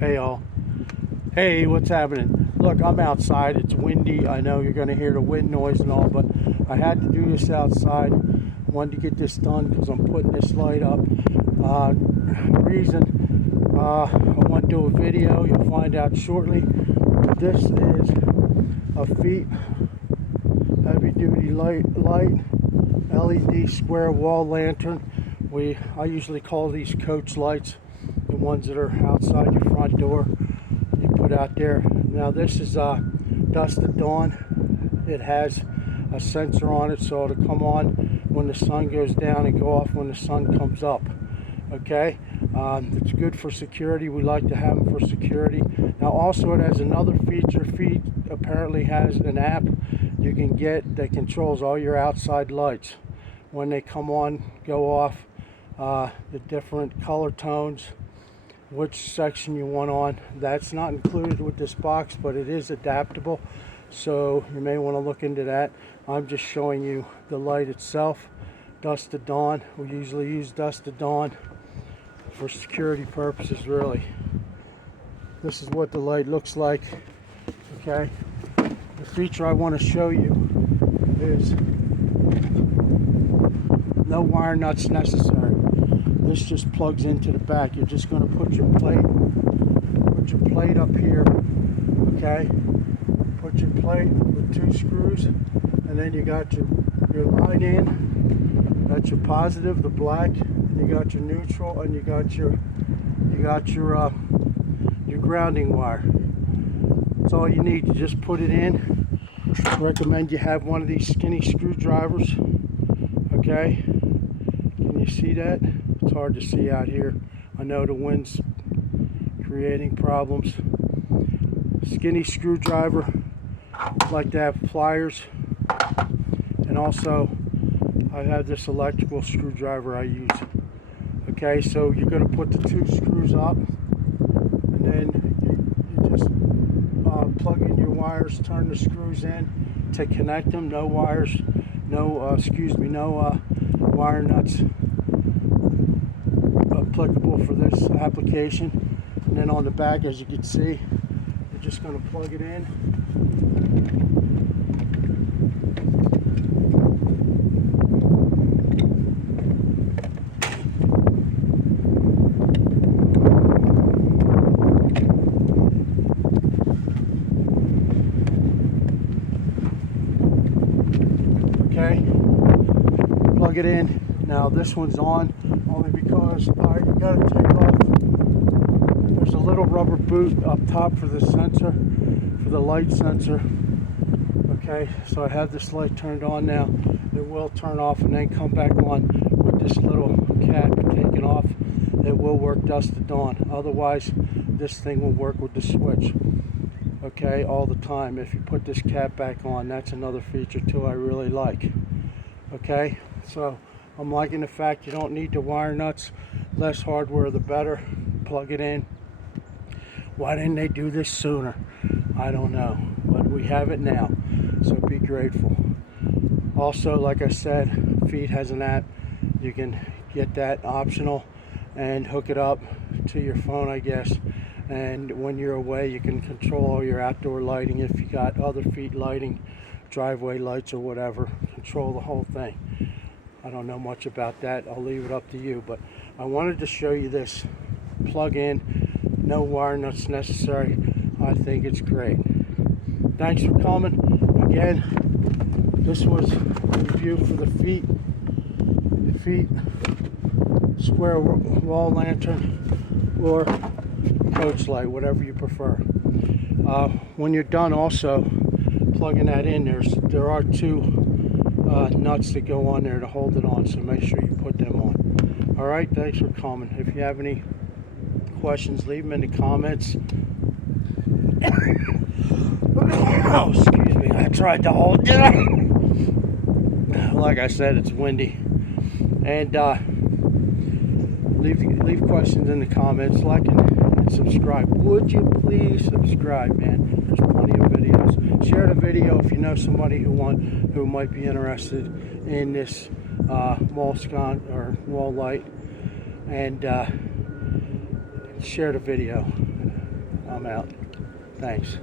Hey all. Hey, what's happening? Look, I'm outside. It's windy. I know you're going to hear the wind noise and all, but I had to do this outside. I wanted to get this done because I'm putting this light up. Reason I want to do a video. You'll find out shortly. This is a Feet heavy duty light LED square wall lantern. I usually call these coach lights, the ones that are outside your front door, you put out there. Now this is Dusk to Dawn. It has a sensor on it, so it'll come on when the sun goes down and go off when the sun comes up. Okay, it's good for security. We like to have them for security. Now also it has another feature. Feet apparently has an app you can get that controls all your outside lights. When they come on, go off, the different color tones, which section you want on. That's not included with this box, but it is adaptable, so you may want to look into that. I'm just showing you the light itself. Dusk to Dawn. We usually use Dusk to Dawn for security purposes, really. This is what the light looks like. Okay, the feature I want to show you is no wire nuts necessary. This just plugs into the back. You're just going to put your plate up here. Okay, put your plate with 2 screws, and then you got your line in. That's your positive, the black, and you got your neutral, and you got your grounding wire. That's all you need. You just put it in. I recommend you have one of these skinny screwdrivers. Okay, can you see that? It's hard to see out here. I know the wind's creating problems. Skinny screwdriver. Like to have pliers, and also I have this electrical screwdriver I use. Okay, so you're going to put the 2 screws up, and then you just plug in your wires, turn the screws in to connect them. No wires, no wire nuts applicable for this application. And then on the back, as you can see, you're just going to plug it in. Okay, plug it in. Now this one's on only because you got to take off. There's a little rubber boot up top for the sensor, for the light sensor. Okay, so I have this light turned on now. It will turn off and then come back on with this little cap taken off. It will work Dusk to Dawn. Otherwise, this thing will work with the switch. Okay, all the time. If you put this cap back on, that's another feature too I really like. Okay, so I'm liking the fact you don't need the wire nuts. Less hardware the better. Plug it in. Why didn't they do this sooner? I don't know, but we have it now, so be grateful. Also, like I said, Feet has an app. You can get that optional and hook it up to your phone, I guess. And when you're away, you can control all your outdoor lighting. If you got other Feet lighting, driveway lights or whatever, control the whole thing. I don't know much about that. I'll leave it up to you, but I wanted to show you this. Plug in, no wire nuts necessary. I think it's great. Thanks for coming. Again, this was a review for the Feet square wall lantern or coach light, whatever you prefer. When you're done, also plugging that in, there are 2 nuts that go on there to hold it on, so make sure you put them on. All right, thanks for coming. If you have any questions, leave them in the comments. Oh, excuse me, I tried to hold it. Like I said, it's windy. And leave questions in the comments. Like and subscribe. Would you please subscribe, man? There's plenty of videos. Share the video if you know somebody who might be interested in this wall sconce or wall light, and share the video. I'm out. Thanks.